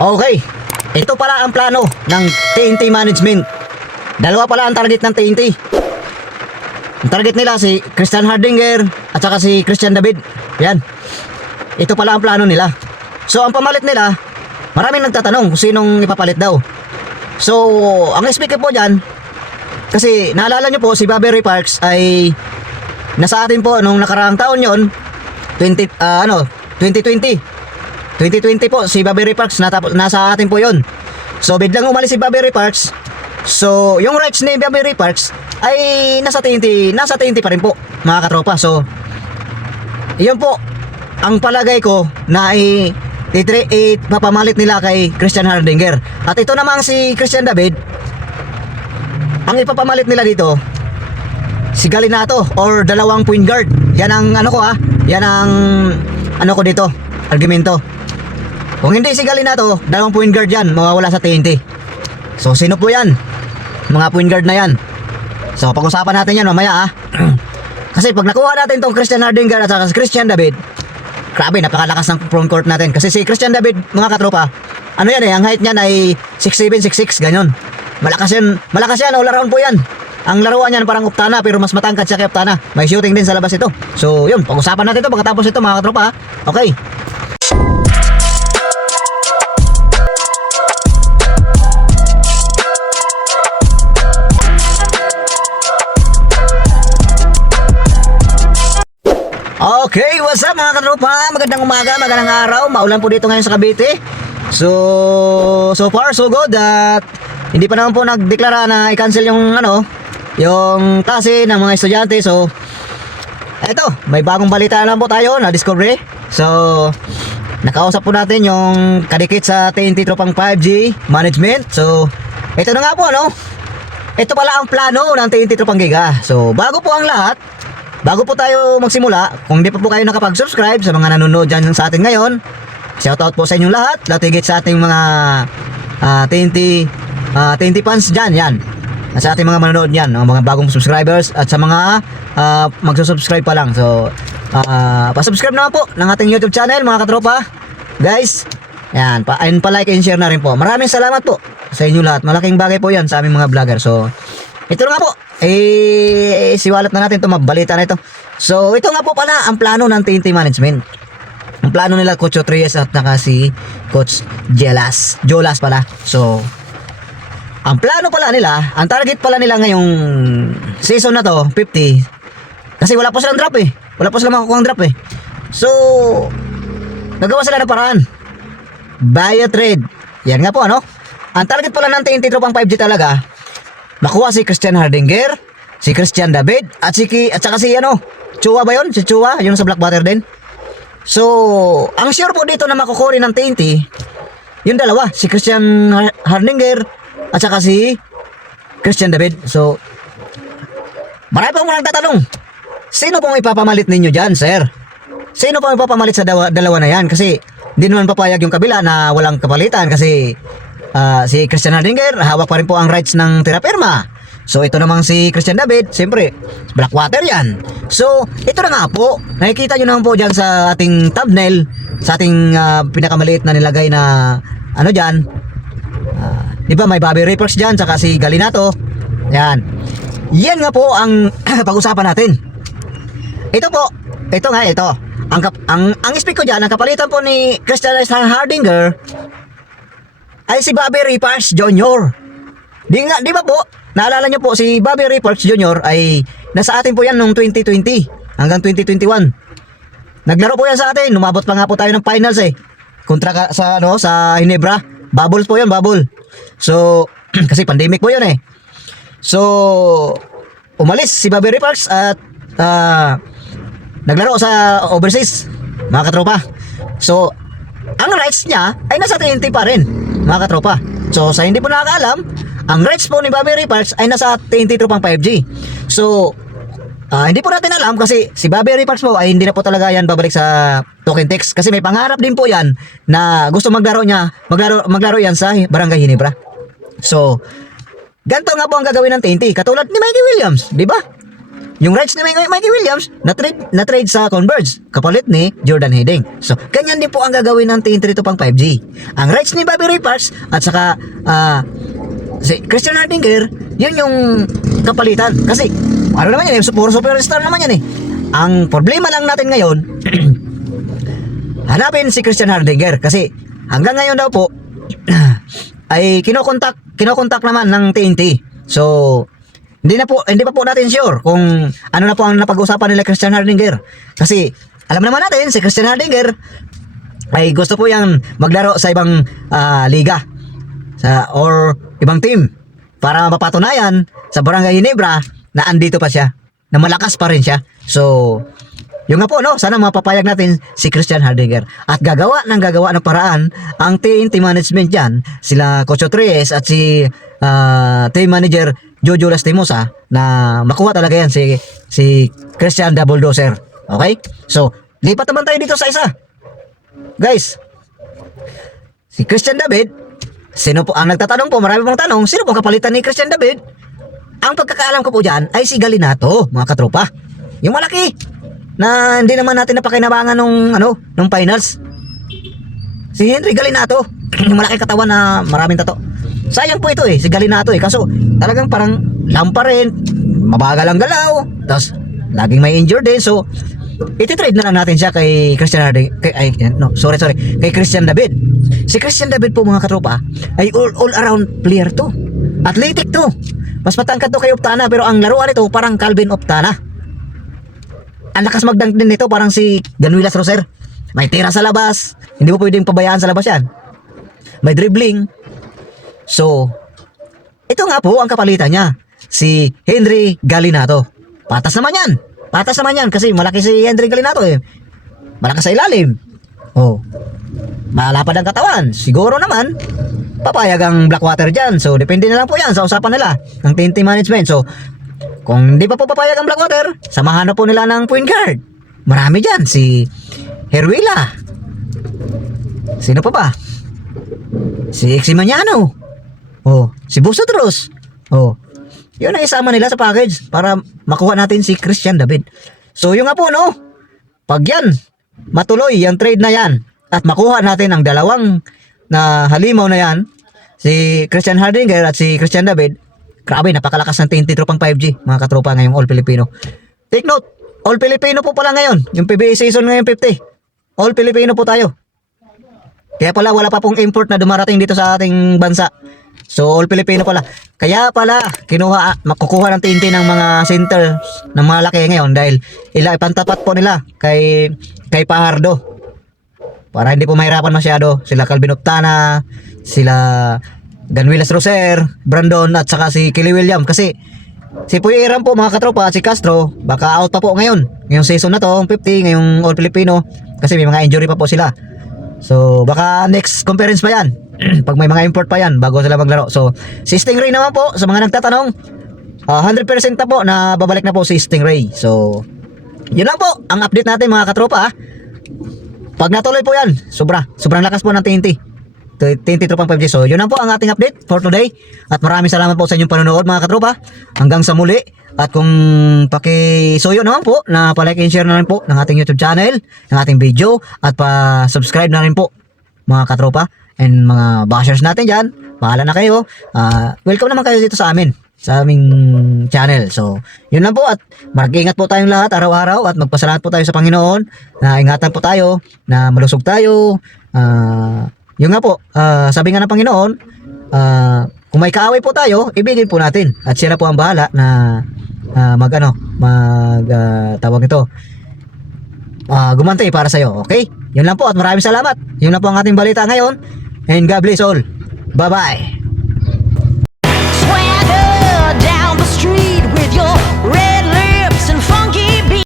Okay, ito pala ang plano ng TNT management. Dalawa pala ang target ng TNT. Ang target nila si Christian Hardinger at saka si Christian David. Yan. Ito pala ang plano nila. So ang pamalit nila, maraming nagtatanong kung sinong ipapalit daw. So ang speaker po dyan, kasi naalala nyo po si Bobby Ray Parks ay nasa atin po nung nakaraang taon yon 2020 po si Bobby Ray Parks nasa atin po yon. So biglang umalis si Bobby Ray Parks. So yung rights ni Bobby Ray Parks ay nasa TNT pa rin po mga katropa. So yun po ang palagay ko na ipapamalit nila kay Christian Hardinger. At ito namang si Christian David, ang ipapamalit nila dito si Galinato or dalawang point guard. Yan ang yan ang ko dito, argumento. Kung hindi si Galinato, dalawang point guard yan, mawawala sa TNT. So sino po yan? Mga point guard na yan. So pag-usapan natin yan mamaya Kasi pag nakuha natin tong Christian Hardinger at saka si Christian David, grabe, napakalakas ng front court natin. Kasi si Christian David, mga katropa, ang height niyan ay 6'7", 6'6", ganyan. Malakas yan, all around po yan. Ang laruan niyan parang Optana, pero mas matangkad siya kay Optana. May shooting din sa labas ito. So yun, pag-usapan natin ito pagkatapos ito mga katropa. Okay. Okay, what's up mga katropa? Magandang umaga, magandang araw. Maulan po dito ngayon sa Cavite. So far so good. At hindi pa naman po nagdeklara na i-cancel yung yung klase ng mga estudyante. So eto, may bagong balita na po tayo na discovery. So nakausap po natin yung kadikit sa TNT Tropang 5G management. So ito na nga po ito pala ang plano ng TNT Tropang Giga. So bago po ang lahat, bago po tayo magsimula, kung hindi pa po kayo nakapag-subscribe sa mga nanonood dyan sa atin ngayon, shoutout po sa inyong lahat, latigit sa ating mga TNT fans dyan, yan. Sa ating mga manonood yan, mga bagong subscribers at sa mga magsusubscribe pa lang. So, pa-subscribe naman po ng ating YouTube channel mga katropa. Guys, yan, pa-like and share na rin po. Maraming salamat po sa inyo lahat. Malaking bagay po yan sa aming mga vlogger. So, ito na nga po. Siwalat na natin ito, mabalita na ito. So ito nga po pala ang plano ng TNT management. Ang plano nila Coach Otrias at naka si Coach Jolas pala. So ang plano pala nila, ang target pala nila ngayong season na to 50. Kasi wala po silang drop wala po silang makukuha drop So nagawa sila ng paraan, buy a trade. Yan nga po ang target pala ng TNT Tropang 5G talaga, makuha si Christian Hardinger, si Christian David, at saka si Chua ba yun? Si Chua, yung sa Blackwater din. So, ang sure po dito na makukuha ng TNT, yung dalawa, si Christian Hardinger, at saka si Christian David. So, marami pong nagtatanong, sino pong ipapamalit ninyo dyan, sir? Sino pong ipapamalit sa dalawa na yan? Kasi, hindi naman papayag yung kabila na walang kapalitan kasi si Christian Hardinger, hawak pa rin po ang rights ng Terraperma. So ito namang si Christian David, siyempre Blackwater yan. So ito na nga po, nakikita nyo naman po dyan sa ating thumbnail, sa ating pinakamaliit na nilagay na dyan, di ba may Bobby Ray Parks dyan, saka si Galinato. Yan nga po ang pag-usapan natin. Ito ang speak ko dyan, ang kapalitan po ni Christian Hardinger ay si Bobby Ray Parks Jr. Di ba po? Naalala nyo po si Bobby Ray Parks Jr. ay nasa atin po yan noong 2020 hanggang 2021. Naglaro po yan sa atin. Lumabot pa nga po tayo ng finals kontra sa Ginebra. Bubbles po yan, bubble. So kasi pandemic po yun So umalis si Bobby Ray Parks at naglaro sa overseas mga katropa. So ang rights niya ay nasa TNT pa rin mga katropa. So sa hindi po nakakaalam, ang rights po ni Bobby Ray Parks ay nasa TNT Tropang 5G. So hindi po natin alam kasi si Bobby Ray Parks po ay hindi na po talaga yan babalik sa Token Text. Kasi may pangarap din po yan na gusto maglaro yan sa Barangay Ginebra. So ganito nga po ang gagawin ng TNT, katulad ni Mikey Williams, di ba? yung rights ni Mikey Williams na trade sa Converge kapalit ni Jordan Heading. So, ganyan din po ang gagawin ng TNT to pang 5G. Ang rights ni Bobby Ray Parks at saka si Christian Hardinger, yun yung kapalitan. Kasi, ano naman yan, puro superstar naman yan eh. Ang problema lang natin ngayon, hanapin si Christian Hardinger. Kasi, hanggang ngayon daw po, ay kinokontak naman ng TNT. So, hindi pa po natin sure kung ano na po ang napag-usapan nila Christian Hardinger. Kasi, alam naman natin, si Christian Hardinger ay gusto po yang maglaro sa ibang liga or ibang team para mapatunayan sa Barangay Ginebra na andito pa siya, na malakas pa rin siya. So, yung nga po, no, sana mapapayag natin si Christian Hardinger at gagawa ng paraan ang TNT management dyan, sila Coach Otres at si team manager Jojo Lastimosa, na makuha talaga yan si Christian Double Dozer. Okay? So, lipat naman tayo dito sa isa. Guys, si Christian David, sino po ang nagtatanong po, marami pong tanong, sino po kapalitan ni Christian David? Ang pagkakaalam ko po dyan ay si Galinato, mga katropa. Yung malaki na hindi naman natin napakinabangan nung finals. Si Henry Galinato, yung malaki katawan na maraming tato. Sayang po ito si Galinato kaso talagang parang lampa rin, mabagal ang galaw, tapos laging may injured din. So, iti-trade na lang natin siya kay Christian kay Christian David. Si Christian David po, mga katropa, ay all around player to. Athletic to. Mas matangkad to kay Optana, pero ang laruan nito parang Calvin Optana. Ang lakas magdang din nito, parang si Ganuilas Roser. May tira sa labas, hindi mo pwedeng pabayaan sa labas yan. May dribbling. So, ito nga po ang kapalitan niya, si Henry Galinato. Patas naman yan kasi malaki si Henry Galinato malakas sa ilalim. Malapad ang katawan. Siguro naman papayag ang Blackwater dyan. So, depende na lang po yan sa usapan nila ng TNT management. So, kung hindi pa po papayag ang Blackwater, samahan na po nila ng point guard. Marami dyan. Si Herwila. Sino pa ba? Si Eximaniano. Si Busodros. Yun ang isama nila sa package para makuha natin si Christian David. So, yung nga po, no? Pag yan, matuloy yung trade na yan at makuha natin ang dalawang na halimaw na yan, si Christian Hardinger at si Christian David, grabe, napakalakas ng TNT tropang 5G, mga katropa, ngayong All Filipino. Take note, All Filipino po pala ngayon, yung PBA season ngayon 50. All Filipino po tayo. Kaya pala wala pa pong import na dumarating dito sa ating bansa. So, All Filipino pala. Kaya pala, makukuha ng TNT ng mga centers ng mga laki ngayon dahil ipantapat po nila kay Pajardo. Para hindi po mahirapan masyado. Sila Calvin Optana, sila Ganuilas Roser, Brandon at saka si Kelly William. Kasi si Puy Iram po, mga katropa, at si Castro baka out pa po ngayong season na to, 50, ngayong All Filipino, kasi may mga injury pa po sila. So baka next conference pa yan pag may mga import pa yan bago sila maglaro. So si Stingray naman po, sa mga nagtatanong, 100% na po na babalik na po si Stingray. So yun lang po ang update natin, mga katropa. Pag natuloy po yan, sobrang lakas po ng TNT tropang 5G. So yun lang po ang ating update for today. At maraming salamat po sa inyong panonood, mga katropa. Hanggang sa muli. At kung pakisuyo naman po na palike and share na rin po ng ating YouTube channel, ng ating video, at pa-subscribe na rin po, mga katropa. And mga bashers natin dyan, bahala na kayo. Welcome naman kayo dito sa amin, sa aming channel. So, yun lang po, at mag-ingat po tayong lahat araw-araw at magpasalamat po tayo sa Panginoon na ingatan po tayo, na malusog tayo. Yun nga po, sabi nga ng Panginoon, kung may kaaway po tayo, ibigin po natin at siya na po ang bahala na tawag ito, gumantay para sa'yo. Okay? Yun lang po, at maraming salamat. Yun lang po ang ating balita ngayon, and God bless all. Bye bye.